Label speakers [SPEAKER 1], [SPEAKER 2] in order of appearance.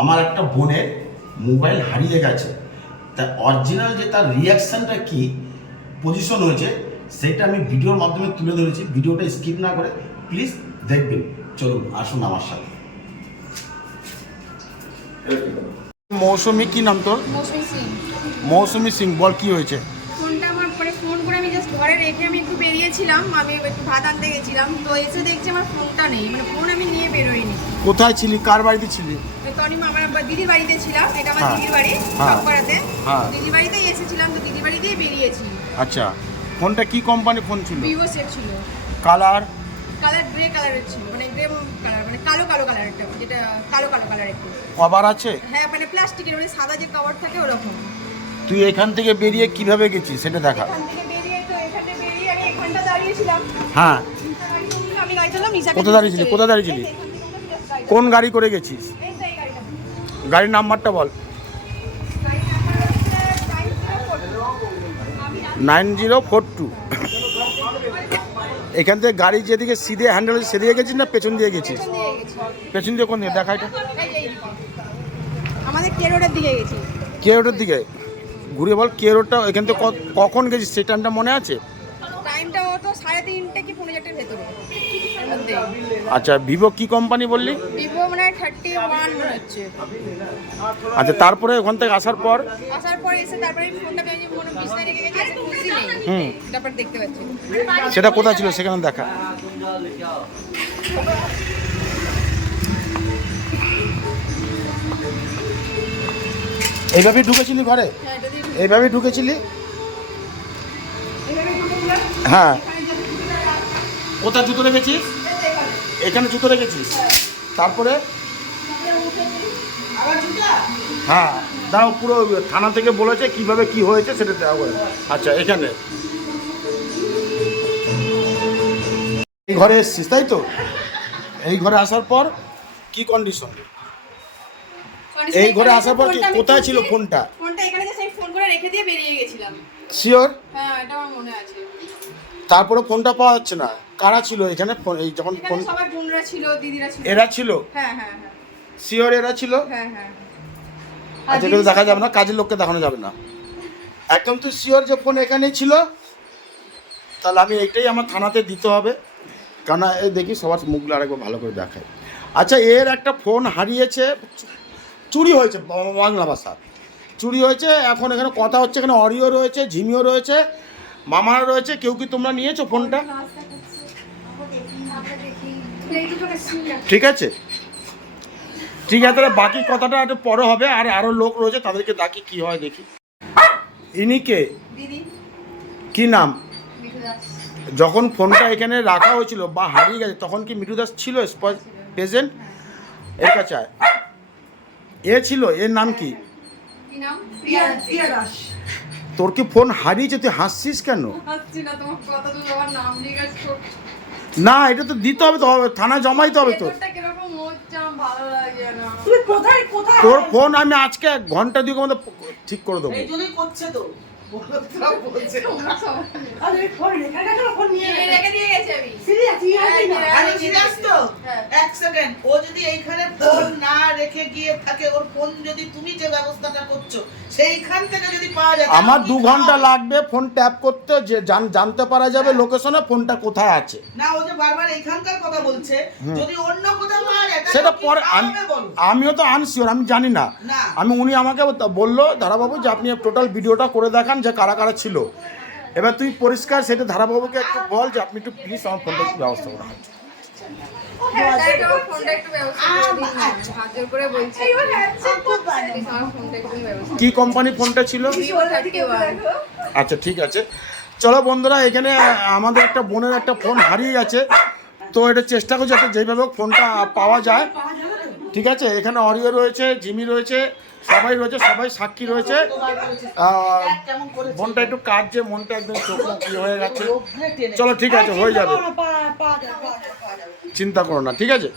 [SPEAKER 1] আমার একটা বোনের মোবাইল হারিয়ে গেছে। তা অরিজিনাল যে তার রিয়াকশানটা কি পজিশন হয়েছে সেটা আমি ভিডিওর মাধ্যমে তুলে ধরেছি। ভিডিওটা স্কিপ না করে প্লিজ দেখবেন। চলুন আসুন আমার সাথে। মৌসুমি কি নাম তোর?
[SPEAKER 2] মৌসুমী সিং।
[SPEAKER 1] মৌসুমি সিং বল কি হয়েছে?
[SPEAKER 2] ফোনটা আমার মানে ফোন করে আমি জাস্ট ঘরে রেখে আমি একটু বেরিয়েছিলাম। আমি একটু ভাত আনতে গেছিলাম। তো এসে দেখছি আমার ফোনটা নেই। মানে ফোন আমি নিয়ে বেরোইনি
[SPEAKER 1] কোথায় ছিলি? কার বাড়িতে ছিলি?
[SPEAKER 2] তো আমি আমার দিদির বাড়িতে ছিলাম এটা আমার
[SPEAKER 1] হ্যাঁ।
[SPEAKER 2] দিদির বাড়ি
[SPEAKER 1] হ্যাঁ। হ্যাঁ।
[SPEAKER 2] দিদির বাড়িতেই এসেছিলাম তো দিদির বাড়িতেই বেরিয়েছি।
[SPEAKER 1] আচ্ছা ফোনটা কি কোম্পানি ফোন ছিল?
[SPEAKER 2] ভিভো সেট ছিল।
[SPEAKER 1] কালার
[SPEAKER 2] কালার গ্রে কালারের ছিল মানে গ্রে কালার মানে কালো কালো কালারটা যেটা কালো কালো কালার একটু।
[SPEAKER 1] কভার আছে?
[SPEAKER 2] হ্যাঁ মানে প্লাস্টিকের মানে সাদা যে কভার থাকে ওরকম।
[SPEAKER 1] তুই এখান থেকে বেরিয়ে কীভাবে গেছিস সেটা দেখা।
[SPEAKER 2] এখান থেকে বেরিয়ে তো এখানে বেরিয়ে আমি এক দাঁড়িয়েছিলাম।
[SPEAKER 1] হ্যাঁ।
[SPEAKER 2] আমি গাড়ি চালাম নিশাকে
[SPEAKER 1] কোথায় দাঁড়িয়েছিলি? কোথায় দাঁড়িয়েছিলি? কোন গাড়ি করে গেছিস? গাড়ির নাম্বারটা বল। Nine zero four two. এখান থেকে গাড়ি যেদিকে সিধে হ্যান্ডেল হচ্ছে সেদিকে গেছিস না পেছন দিয়ে গেছিস? পেছন দিয়ে কোন দিকে? দেখা এটা।
[SPEAKER 2] আমাদের কে রোডের দিকে গেছি
[SPEAKER 1] কে রোডের দিকে? ঘুরে বল কে রোডটা এখান থেকে কখন গেছিস? সেই টাইমটা মনে আছে?
[SPEAKER 2] টাইমটা তো সাড়ে তিনটে কি পৌনে চারটের ভেতরে।
[SPEAKER 1] আচ্ছা ভিভো কি কোম্পানি বললি?
[SPEAKER 2] ভিভো মানে থার্টি ওয়ান মনে হচ্ছে।
[SPEAKER 1] আচ্ছা তারপরে ওখান থেকে আসার পর?
[SPEAKER 2] আসার পরে এসে তারপরে ফোনটা পেয়ে মনে বিছনায় রেখে গেছি খুশি নেই।
[SPEAKER 1] হুম।
[SPEAKER 2] তারপর দেখতে পাচ্ছি।
[SPEAKER 1] সেটা কোথায় ছিল? সেখানে দেখা। এইভাবেই ঢুকেছিলি ঘরে?
[SPEAKER 2] হ্যাঁ যদি
[SPEAKER 1] এইভাবেই ঢুকেছিলি? হ্যাঁ। কোথায় জুতো রেখেছিস?
[SPEAKER 2] এখানে।
[SPEAKER 1] জুতো রেখেছিস? তারপরে? হ্যাঁ দাঁড়াও পুরো থানা থেকে বলেছে কীভাবে কি হয়েছে সেটা দেওয়া হবে আচ্ছা এখানে। এই ঘরে এসছিস তাই তো? এই ঘরে আসার পর কি কন্ডিশন এই ঘরে আসার পর কি- কোথায় ছিল ফোনটা?
[SPEAKER 2] ফোনটা এখানে যে সেই ফোন করে রেখে দিয়ে বেরিয়ে গেছিলাম।
[SPEAKER 1] শিওর
[SPEAKER 2] হ্যাঁ এটা আমার মনে আছে
[SPEAKER 1] তারপরে ফোনটা পাওয়া যাচ্ছে না। কারা ছিল এখানে? ফোন- এই যখন ফোন
[SPEAKER 2] এখানে সবাই বোনরা ছিল দিদিরা ছিল।
[SPEAKER 1] এরা ছিল?
[SPEAKER 2] হ্যাঁ হ্যাঁ হ্যাঁ।
[SPEAKER 1] শিওর এরা ছিল?
[SPEAKER 2] হ্যাঁ হ্যাঁ।
[SPEAKER 1] আচ্ছা এটা তো দেখা যাবে না কাজের লোককে দেখানো যাবে না। একদম তো শিওর যে ফোন এখানেই ছিল তাহলে আমি এইটাই আমার থানাতে দিতে হবে। কারণ এই দেখি সবার মুখগুলো আরেকবার ভালো করে দেখায় আচ্ছা এর একটা ফোন হারিয়েছে চুরি হয়েছে বা- বাংলা ভাষা চুরি হয়েছে এখন এখানে কথা হচ্ছে এখানে অরিও রয়েছে ঝিমিও রয়েছে। মামারা রয়েছে কেউ কি তোমরা নিয়েছো ফোনটা? ঠিক আছে। ঠিক আছে তাহলে বাকি কথাটা একটু পরে হবে আর আরও লোক রয়েছে তাদেরকে ডাকি কি হয় দেখি। ইনি কে? কি নাম? যখন ফোনটা এখানে রাখা হয়েছিল বা হারিয়ে গেছে তখন কি মিঠু দাস ছিল প্রেজেন্ট? এর কাছে এ ছিল এর নাম কি?
[SPEAKER 2] কি প্রিয়া প্রিয়া দাস।
[SPEAKER 1] তোর কি ফোন হারিয়েছে তুই হাসছিস কেন?
[SPEAKER 2] না
[SPEAKER 1] এটা তো দিতে হবে তো থানা জমাইতে হবে তো তোর ফোন আমি আজকে এক ঘণ্টা দুই মধ্যে ঠিক করে দেবো।
[SPEAKER 3] ফোন
[SPEAKER 2] হ্যাঁ, হ্যাঁ, হ্যাঁ।
[SPEAKER 3] সেকেন্ড ও যদি এইখানে ফোন না রেখে গিয়ে থাকে ওর ফোন যদি তুমি যে ব্যবস্থাটা করছ সেইখান থেকে যদি পাওয়া যায়
[SPEAKER 1] আমার দু
[SPEAKER 3] ঘণ্টা
[SPEAKER 1] লাগবে ফোন ট্যাপ করতে যে জানতে পারা যাবে লোকেশনে ফোনটা কোথায় আছে।
[SPEAKER 3] না ও যে বারবার এইখানকার কথা বলছে যদি অন্য কোথাও পাওয়া যায়
[SPEAKER 1] সেটা পরে? আমিও তো আনসিওর আমি জানি না। আমি উনি আমাকে বলল ধারাবাবু যে আপনি টোটাল ভিডিওটা করে দেখান যে কারা কারা ছিল। এবার তুই পরিষ্কার সেটা ধারাবাবুকে একটু বল যে আপনি একটু প্লিজ আমার ফোনটা
[SPEAKER 2] আমার একটু ব্যবস্থা করে Please আমার ফোনটা
[SPEAKER 1] কি কোম্পানি ফোনটা ছিল? আচ্ছা ঠিক আছে। চলো বন্ধুরা এখানে আমাদের একটা বোনের একটা ফোন হারিয়ে গেছে। তো এটা চেষ্টা করছি যাতে যেভাবে হোক ফোনটা পাওয়া যায়। ঠিক আছে? এখানে অরিও রয়েছে জিমি রয়েছে সবাই রয়েছে সবাই সাক্ষী রয়েছে? মনটা একটু কাটছে মনটা একদম চোখমুখি ইয়ে হয়ে গেছে। চলো ঠিক আছে হয়ে
[SPEAKER 3] যাবে।
[SPEAKER 1] চিন্তা করো না ঠিক আছে?